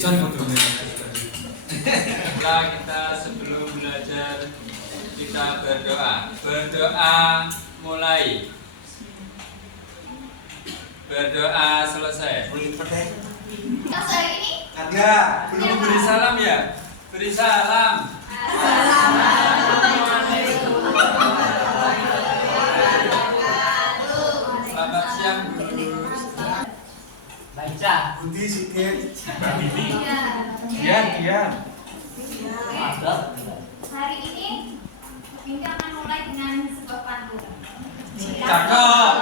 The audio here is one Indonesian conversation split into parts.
John fotonya. Setelah kita sebelum belajar kita berdoa. Berdoa mulai. Berdoa selesai. Mas hari ini Ada. Belum beri salam ya? Beri salam. Selamat siang Guru. Baca. Budi Sigit. Dian. Ada. Hari ini kita akan mulai dengan sebuah pantun. Cakep.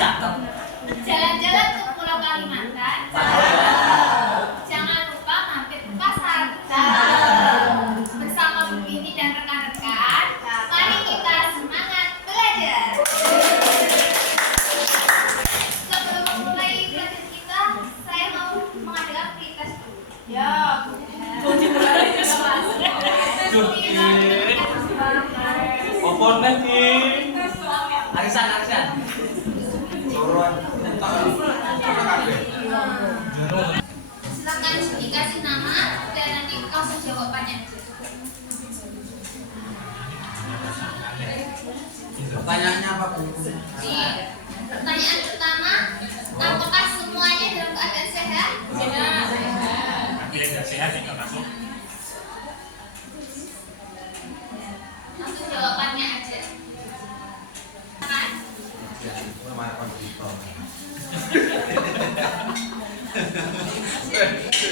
Cakep. Jalan-jalan ke Pulau Kalimantan. Jangan lupa mampir ke pasar. Bersama Bu Binti dan rekan-rekan, mari kita semangat belajar. Sebelum memulai belajar kita, saya mau mengadakan pretest dulu. Ya, Apa lagi? Arisan. Joroan. Silakan dikasih nama dan nanti langsung jawabannya. Pertanyaannya apa, Bu? Nih, pertanyaan pertama, apakah semuanya dalam keadaan sehat? Tapi yang nggak sehat tinggal masuk. Langsung jawabannya aja. Kan?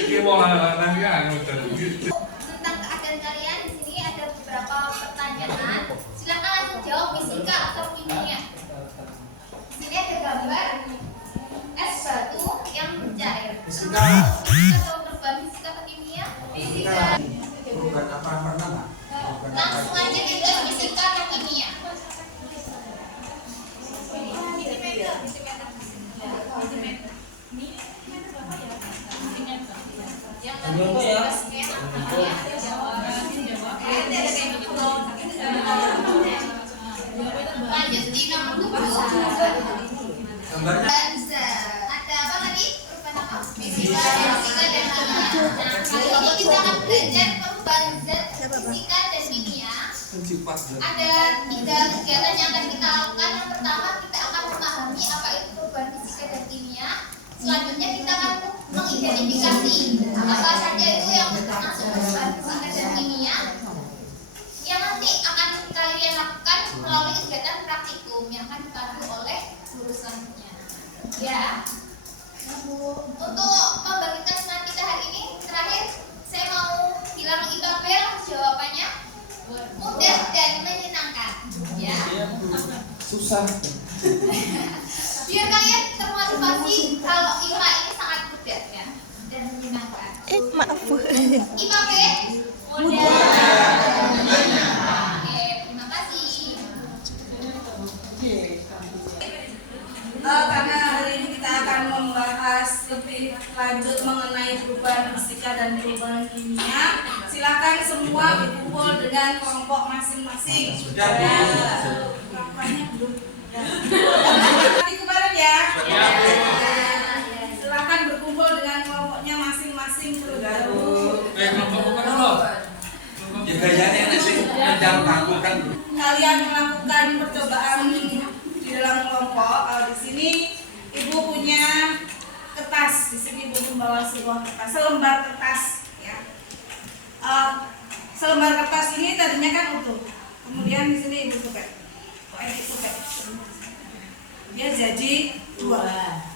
Ini mau nanti anu Tentang keadaan kalian di sini ada beberapa pertanyaan. Silakan langsung jawab fisika atau kimia. Di sini ada gambar es batu yang mencair. Fisika. Atau perubahan fisika atau kimia? Fisika. Bukan apa pernah nggak? Langsung aja kita fisika atau kimia. Lanjut di nomor 7. Gambarnya. Ada apa tadi? Perubahan apa? Fisika dan kimia. Nah, kali ini kita akan belajar perubahan zat fisika dan kimia. Ada 3 kegiatan yang akan kita lakukan. Yang pertama, kita akan memahami apa itu perubahan fisika dan kimia. Selanjutnya kita akan mengidentifikasi apa saja itu yang termasuk perubahan fisika dan kimia yang nanti akan kalian lakukan melalui kegiatan praktikum yang akan dipandu oleh guru selanjutnya. Ya. Untuk membagikan semangat kita hari ini, terakhir saya mau bilang tabel jawabannya mudah dan menyenangkan. Ya. Susah. Biar kalian termotivasi kalau IPA ini sangat mudah ya dan menyenangkan. Maaf Bu. IPA B mudah. Oke, terima kasih. Karena hari ini kita akan membahas lebih lanjut mengenai perubahan fisika dan perubahan kimia, silakan semua berkumpul dengan kelompok masing-masing. Sudah, Bu. Kelompoknya belum. Nanti kemarin ya. Silakan berkumpul dengan kelompoknya masing-masing terlebih dahulu. kelompok bukan dulu. Ya gayanya nasi nendang paku kan. Kalian melakukan percobaan di dalam kelompok. Kalau di sini ibu punya kertas, di sini ibu membawa sebuah kertas, selembar kertas, ya. Selembar kertas ini tadinya kan utuh, kemudian di sini ibu sobek, dia jadi 2.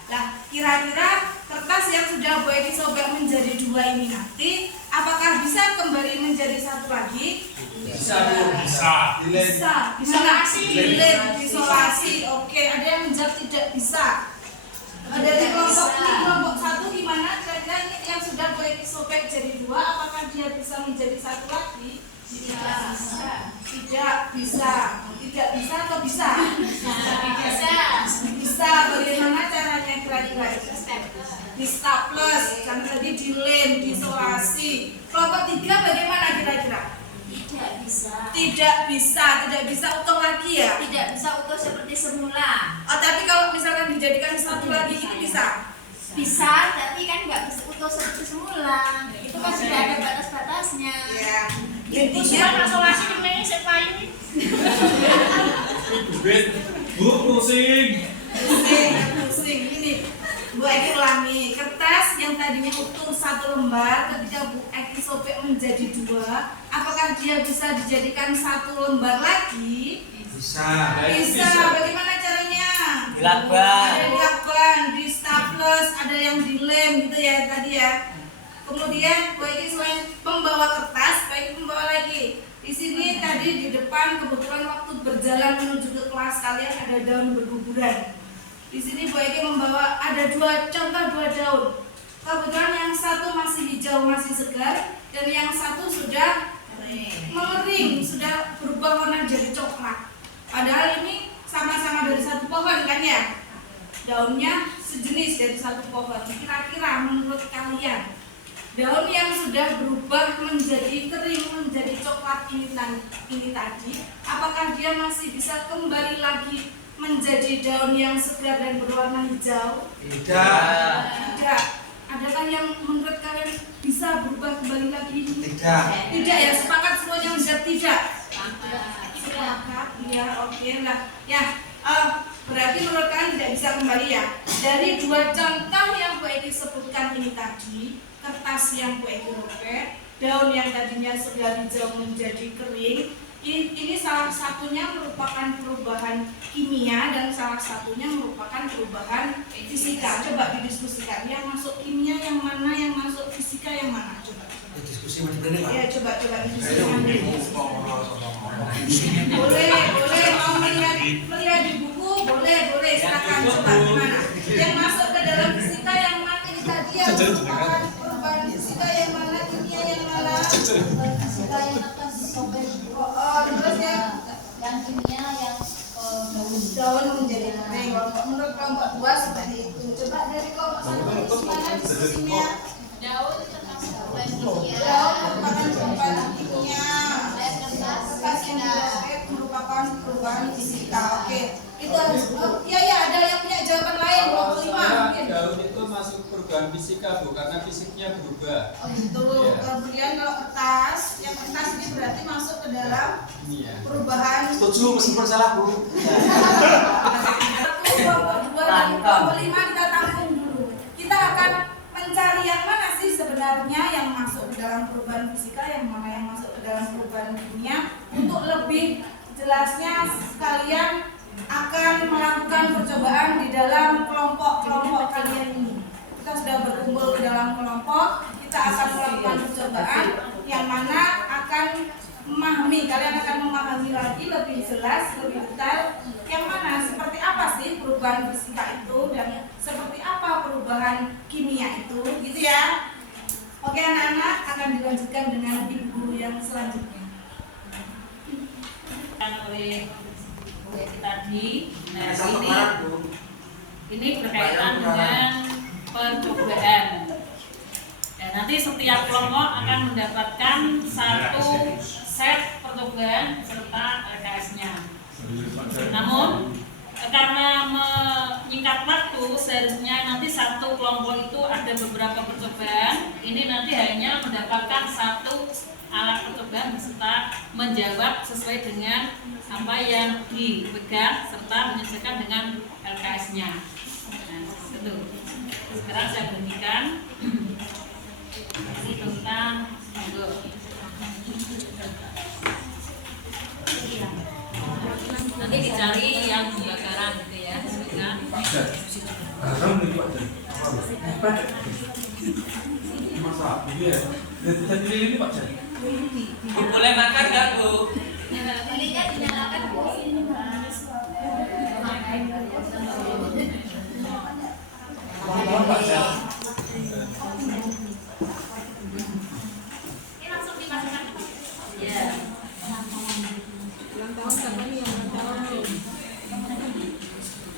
Nah, kira-kira kertas yang sudah Bu Edi sobek menjadi 2 ini nanti, apakah bisa kembali menjadi 1 lagi? Bisa Bu. Bisa. Bisa. Gimana? Dilem, isolasi. Oke, ada yang menjawab tidak bisa. Dari kelompok ini, kelompok 1 gimana? Kira-kira ini yang sudah boleh disobek jadi 2, apakah dia bisa menjadi 1 lagi? Tidak bisa. Tidak bisa. Tidak bisa atau bisa? Bisa. Bisa. Bagaimana caranya kira-kira? Di staples, karena tadi dilem, diisolasi. Kelompok 3 bagaimana kira-kira? Tidak bisa utuh lagi ya? Tidak bisa utuh seperti semula. Oh, tapi kalau misalkan dijadikan 1 lagi itu bisa? Bisa, tapi kan nggak bisa utuh seperti semula. Itu kan sudah ada batas-batasnya. Ya. Intinya konsolasi dimana sih Pak ini? Bu pusing. Pusing ini. Bu Eki ulangi, kertas yang tadinya utuh 1 lembar ketika Bu Eki sobek menjadi 2, apakah dia bisa dijadikan 1 lembar lagi? Bisa. Bisa. Bagaimana caranya? Dilakban. Ada dilakban, di staples, ada yang dilem gitu ya tadi ya. Kemudian Bu Eki selain membawa kertas, Bu Eki membawa lagi. Di sini tadi di depan kebetulan waktu berjalan menuju ke kelas kalian ada daun berguguran. Di sini Bu Eki membawa ada 2 daun. Kebetulan yang satu masih hijau, masih segar, dan yang satu sudah mengering, sudah berubah warna jadi coklat. Padahal ini sama-sama dari satu pohon kan ya? Daunnya sejenis dari satu pohon. Kira-kira menurut kalian daun yang sudah berubah menjadi kering, menjadi coklat ini tadi, apakah dia masih bisa kembali lagi menjadi daun yang segar dan berwarna hijau? Tidak. Tidak. Adakah yang menurut kalian bisa berubah kembali lagi? Tidak. Tidak ya, sepakat semuanya menjawab tidak? Sepakat, ya oke lah. Ya, berarti menurut kalian tidak bisa kembali ya? Dari 2 contoh yang Bu Eki sebutkan ini tadi, kertas yang Bu Eki robek, daun yang tadinya sudah hijau menjadi kering, ini salah satunya merupakan perubahan kimia dan salah satunya merupakan perubahan fisika. Coba didiskusikan, yang masuk kimia yang mana, yang masuk fisika yang mana? Coba. Diskusi masih berani, Pak. Ya, coba didiskusikan. Boleh mau melihat di buku, boleh silakan coba gimana. Yang masuk ke dalam fisika yang mana ini tadi yang merupakan perubahan fisika yang mana, kimia yang mana? Fisika yang atas sobek. Terus yang kimia yang daun menjadi kering. Menurut kelompok 2 seperti itu. Coba dari kelompok 1 gimana diskusinya? daun termasuk perubahan kimia. Daun merupakan perubahan kimia. Kertas Kertas yang dirobek merupakan perubahan fisika. Oke. Itu ya ada yang punya jawaban lain 25 mungkin. Daun itu masuk perubahan fisika Bu, karena fisiknya berubah. Oh gitu. Iya. Kemudian kalau kertas, yang kertas ini berarti masuk ke dalam Iya. perubahan. Setuju meskipun salah, Bu. Kelompok 2 dan kelompok 5 kita tampung dulu. Kita akan mencari yang mana sih sebenarnya yang masuk ke dalam perubahan fisika, yang mana yang masuk ke dalam perubahan kimia. Untuk lebih jelasnya kalian akan melakukan percobaan di dalam kelompok-kelompok kalian ini. Kita sudah berkumpul di dalam kelompok, kita akan melakukan percobaan yang mana akan memahami, kalian akan memahami lagi lebih jelas, lebih detail yang mana seperti apa sih perubahan fisika itu dan seperti apa perubahan kimia itu, gitu ya. Oke anak-anak, akan dilanjutkan dengan ibu yang selanjutnya. Oleh Bu Eki tadi, nah Sampai Maret, Bu. ini berkaitan dengan percobaan. Dan nanti setiap kelompok akan mendapatkan 1 set percobaan serta RKS-nya. Namun karena menyingkat waktu, seharusnya nanti 1 kelompok itu ada beberapa percobaan. Ini nanti hanya mendapatkan 1 alat percobaan beserta menjawab sesuai dengan apa yang dipegang serta menyesuaikan dengan LKS-nya. Nah, itu. Sekarang saya bunyikan ini tentang nanti dicari yang kebakaran gitu ya, sesuaikan. Boleh makan nggak Bu? Ini kan dinyalakan Bu. Ini langsung dimasukkan. Ya.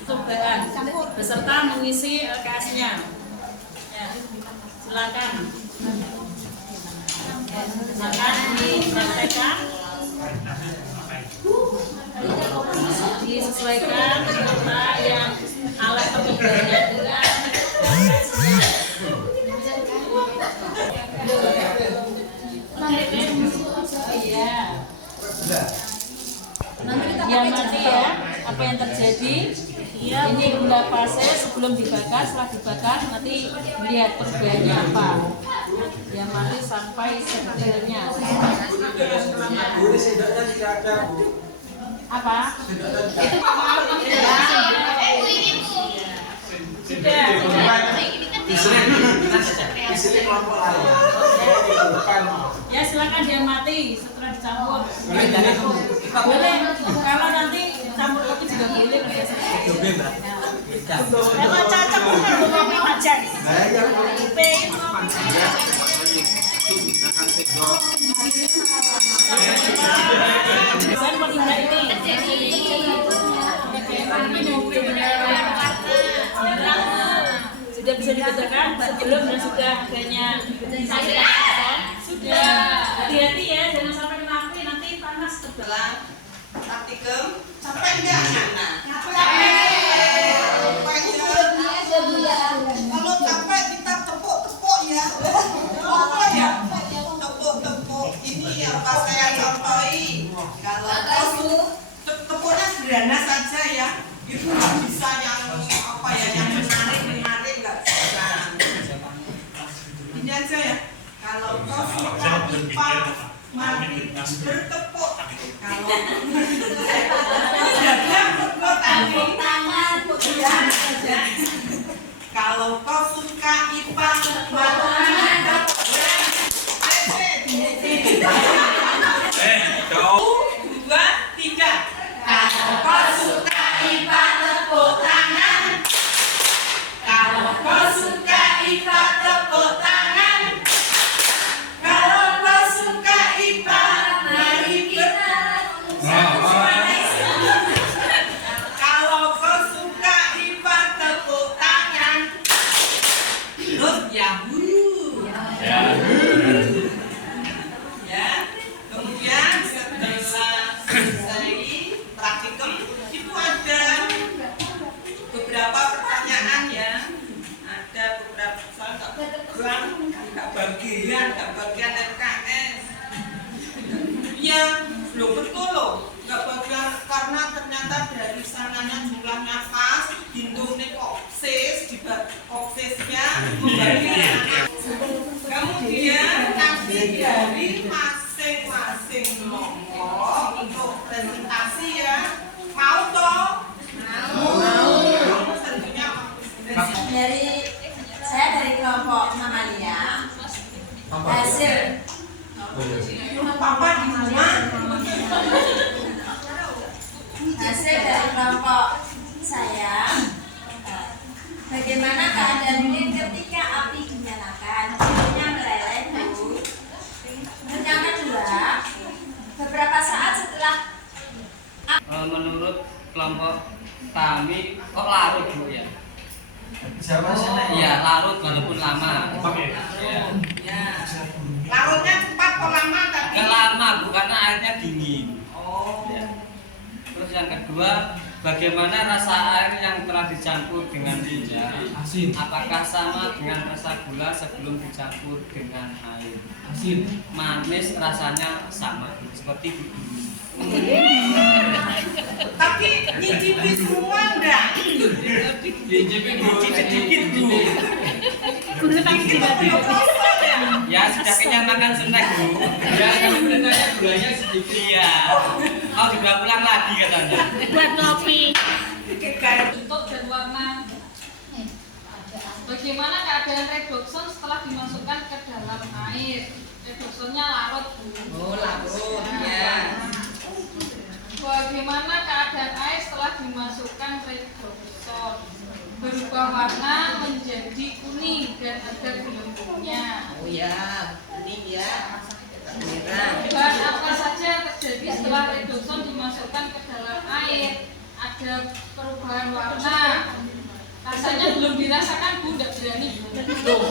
Percobaan beserta mengisi LKS-nya. Ya, silakan. Silakan dipraktekkan. Disesuaikan apa yang alat percobaannya dengan LKS-nya. Jadi ini gula pasir sebelum dibakar, setelah dibakar nanti lihat perubahannya apa. Yang mati sampai sebetulnya. Apa? Itu ini Bu. sudah. Ya silakan dia mati setelah dicampur. Boleh. Kalau nanti campur kopi juga boleh. Emang cocok bener bu kopi macan. Saya mau tinggal sudah bisa dibedakan sebelum dan sudah adanya sudah. Hati-hati ya, jangan sampai kena api nanti panas sebelah. Praktikum sampai enggak anak? Kalau capek kita tepuk-tepuk ya. Apa ya? Tepuk-tepuk. Ini apa saya contohi. Kalau tepuknya sederhana saja ya. Itu nggak bisa yang apa ya, yang menarik nggak bisa. Ini aja ya. Kalau kau suka IPA, mari bertepuk. Kalau kalau kau suka IPA, mari kau 2, 3. Kalau kau suka IPA, tepuk tangan. Kalau kau suka IPA, tepuk tangan. Kalau kau suka IPA, mari kalau kau suka IPA, tepuk tangan. Terus Yahoo. Ya, kemudian setelah selesai praktikum itu ada beberapa pertanyaan ya. Ada beberapa soal nggak bagian LKS. Ya, belum betul loh. Nggak bagian karena ternyata dari sananya jumlahnya pas, hindungnya koksis, di koksisnya membagikan. Kemudian nanti dari masing-masing kelompok untuk presentasi ya. Mau toh? Mau. Tentunya dari kelompok Mamalia hasil Papa di rumah. hasil dari kelompok saya, bagaimana keadaan lilin ketika api dinyalakan, apinya meleleh Bu. Dan yang kedua, beberapa saat setelah Menurut kelompok kami kok larut Bu ya? Iya larut walaupun lama. Ya. Larutnya cepat atau lama tapi? Nggak lama Bu karena airnya dingin. Oh. Ya. Terus yang kedua, bagaimana rasa air yang telah dicampur dengan minyak? Apakah sama dengan rasa gula sebelum dicampur dengan air? Manis rasanya sama seperti di bumi. Tapi nyicipi semua enggak? Nyicipi sedikit Bu. Kita belum kosong ya? Ya sudah kenyang makan snack Bu. Ya katanya gulanya sedikit. Iya. Mau dibawa pulang lagi katanya. Buat kopi. Bentuk dan warna. Bagaimana keadaan redoxon setelah dimasukkan ke dalam air? Redoxonnya larut Bu. Oh, larut ya. Bagaimana keadaan air setelah dimasukkan redoxon? Berubah warna menjadi kuning dan ada gelembungnya. Oh ya, ini ya. Merah. Bahan apa saja yang terjadi setelah redoxon dimasukkan ke dalam air? Ada perubahan warna. Rasanya belum dirasakan Bu, tidak berani Bu.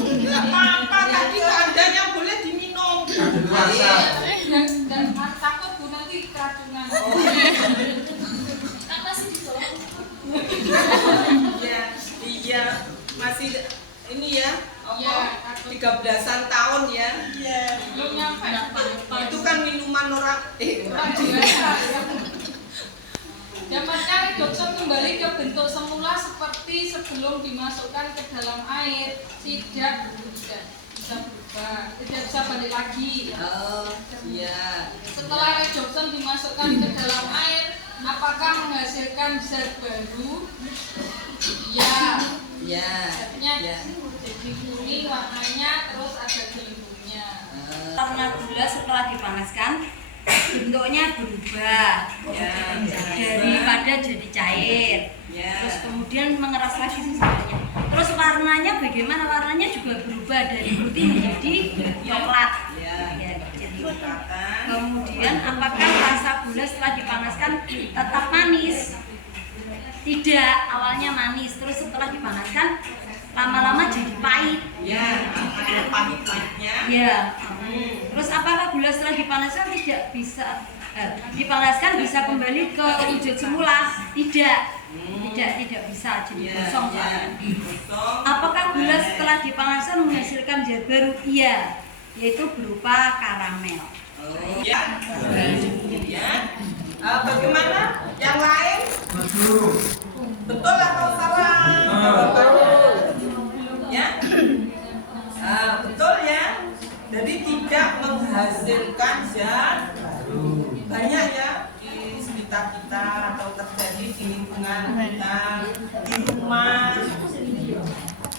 Enggak apa-apa, tadi seadanya boleh diminum. Dan takut Bu nanti keracunan. Kan masih di bawah. Iya, masih ini ya. Iya, 13-an tahun ya. Iya. Belum nyampe. Itu kan minuman orang Orang dewasa ya. Dapatkan redoxon kembali ke bentuk semula seperti sebelum dimasukkan ke dalam air. Tidak bisa berubah, tidak bisa balik lagi. Oh, iya. Setelah redoxon dimasukkan ke dalam air, apakah menghasilkan zat baru? Iya. Iya. Zatnya jadi kuning warnanya, terus ada gelembungnya. Warna gula setelah dipanaskan bentuknya berubah daripada jadi cair. Terus kemudian mengeras lagi sisanya. Terus warnanya bagaimana? Warnanya juga berubah dari putih menjadi coklat. Jadi kemudian apakah rasa gula setelah dipanaskan tetap manis? Tidak, awalnya manis, terus setelah dipanaskan lama-lama jadi pahit. Ada pahit-pahitnya. Terus apakah gula setelah dipanaskan tidak bisa dipanaskan bisa kembali ke wujud semula? Tidak bisa, jadi kosong. Apakah gula setelah dipanaskan menghasilkan zat baru? Iya, yaitu berupa karamel. Bagaimana? Yang lain? Betul atau salah? Ya? Betul ya. Jadi tidak menghasilkan zat baru. Banyak ya di sekitar kita atau terjadi di lingkungan kita, di rumah.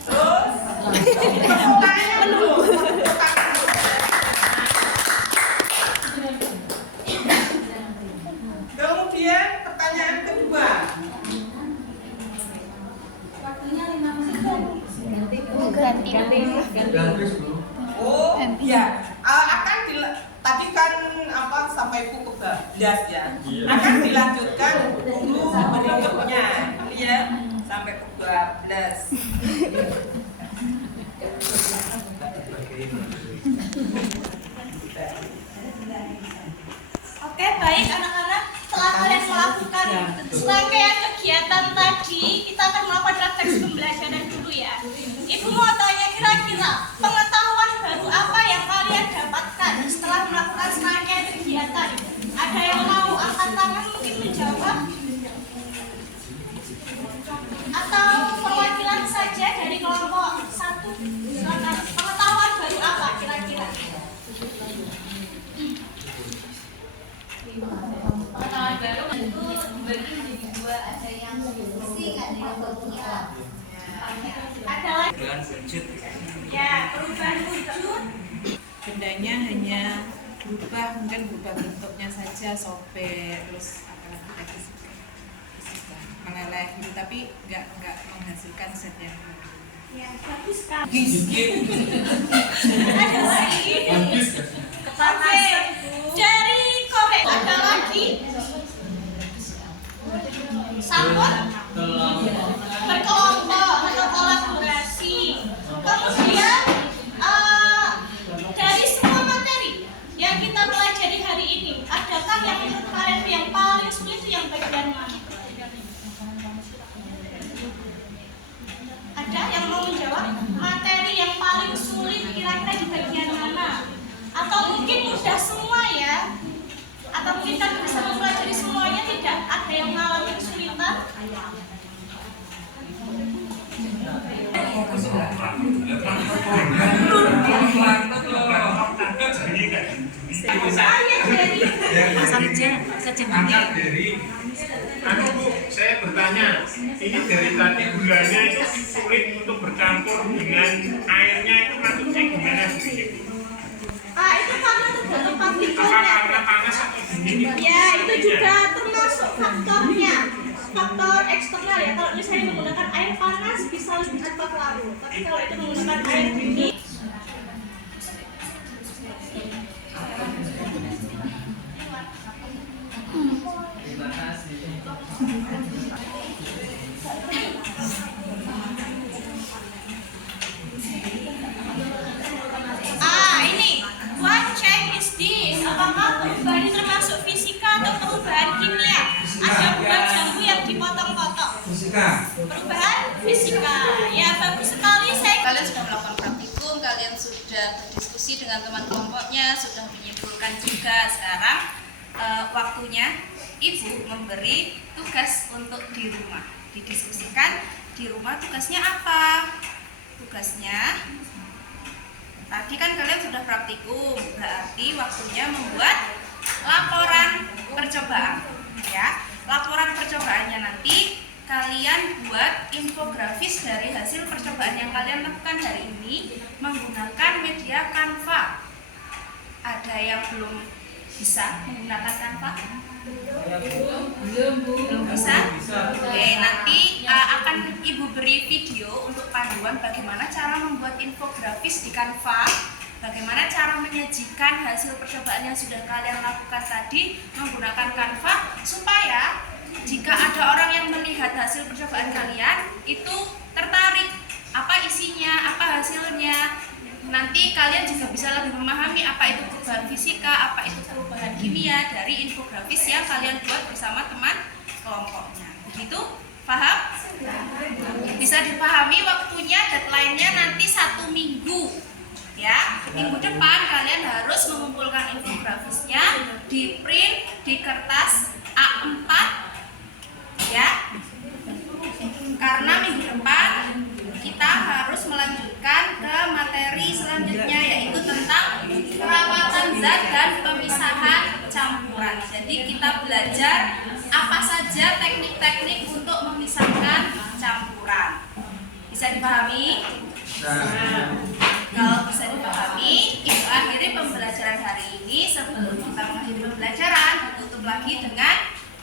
Terus permukaannya dulu. Kemudian pertanyaan kedua. Waktunya 5 menit. Ganti. Oh ya, akan tadi kan sampai pukul 12 ya. Akan dilanjutkan dulu berikutnya, ya sampai pukul 12. Oke, baik anak-anak, setelah kalian melakukan serangkaian kegiatan tadi, kita akan melakukan refleksi pembelajaran dulu ya. Ibu mau tanya kira-kira pengetahuan baru apa yang kalian dapatkan setelah melakukan serangkaian kegiatan? Ada yang mau angkat tangan mungkin menjawab? Atau perwakilan saja dari kelompok 1? Silakan. Pengetahuan baru apa kira-kira? Pengetahuan baru itu dibagi menjadi dua, ada yang fisik, ada yang kimia. Ada lagi? Perubahan wujud. Ya, perubahan wujud. Bendanya hanya berubah, mungkin berubah bentuknya saja, sobek, terus apalagi tadi meleleh gitu, tapi nggak menghasilkan zat yang baru. Ya, bagus sekali. Ada lagi. Oke, dari Korea ada lagi. Sambut berkelompok atau kolaborasi. Kemudian dari semua materi yang kita pelajari hari ini, adakah yang menurut kalian yang paling sulit itu yang bagian mana? Ada yang mau menjawab? Materi yang paling sulit kira-kira di bagian mana? Atau mungkin mudah semua ya? Atau mungkin kan bisa mempelajari semuanya, tidak ada yang mengalami kesulitan? Saya bertanya, ini dari tadi gulanya itu sulit untuk bercampur dengan airnya, itu maksudnya gimana begitu? Itu karena tergantung Apakah partikelnya. karena panas atau dingin? Ya, itu juga termasuk faktornya. Faktor eksternal ya. Kalau misalnya menggunakan air panas bisa lebih cepat larut. Tapi kalau itu menggunakan air dingin, Terima kasih. ini what check is this? Apakah perubahan ini termasuk fisika atau perubahan kimia? Ada buah jambu yang dipotong-potong. Fisika. Perubahan fisika. Ya, bagus sekali. Kalian sudah melakukan praktikum, kalian sudah berdiskusi dengan teman kelompoknya, sudah menyimpulkan juga. Sekarang waktunya Ibu memberi tugas untuk di rumah. Didiskusikan di rumah tugasnya apa? Tugasnya tadi kan kalian sudah praktikum, berarti waktunya membuat laporan percobaan. Ya, laporan percobaannya nanti kalian buat infografis dari hasil percobaan yang kalian lakukan hari ini menggunakan media Canva. Ada yang belum bisa menggunakan Canva? Belum bisa? Oke, nanti akan Ibu beri video untuk panduan bagaimana cara membuat infografis di Canva, bagaimana cara menyajikan hasil percobaan yang sudah kalian lakukan tadi menggunakan Canva, supaya jika ada orang yang melihat hasil percobaan kalian itu tertarik apa isinya, apa hasilnya. Nanti kalian juga bisa lebih memahami apa itu perubahan fisika, apa itu perubahan kimia dari infografis yang kalian buat bersama teman kelompoknya. Begitu? Paham? Bisa dipahami waktunya, deadline-nya nanti 1 minggu. Ya, minggu depan kalian harus mengumpulkan infografisnya, di print di kertas A4 ya. Karena minggu depan kita harus melanjutkan ke materi selanjutnya, yaitu tentang perawatan zat dan pemisahan campuran. Jadi kita belajar apa saja teknik-teknik untuk memisahkan campuran. Bisa dipahami? Kalau bisa dipahami, Ibu akhiri pembelajaran hari ini. Sebelum kita mengakhiri pembelajaran, tutup lagi dengan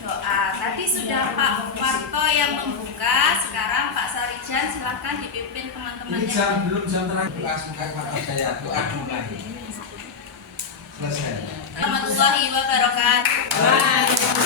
doa. Tadi sudah Pak Warto yang membuka, sekarang Pak Sarijan silahkan dipimpin teman-temannya. Belum jam terakhir. Semoga Pak saya doa mulai. Selesai. Warahmatullahi wabarakatuh.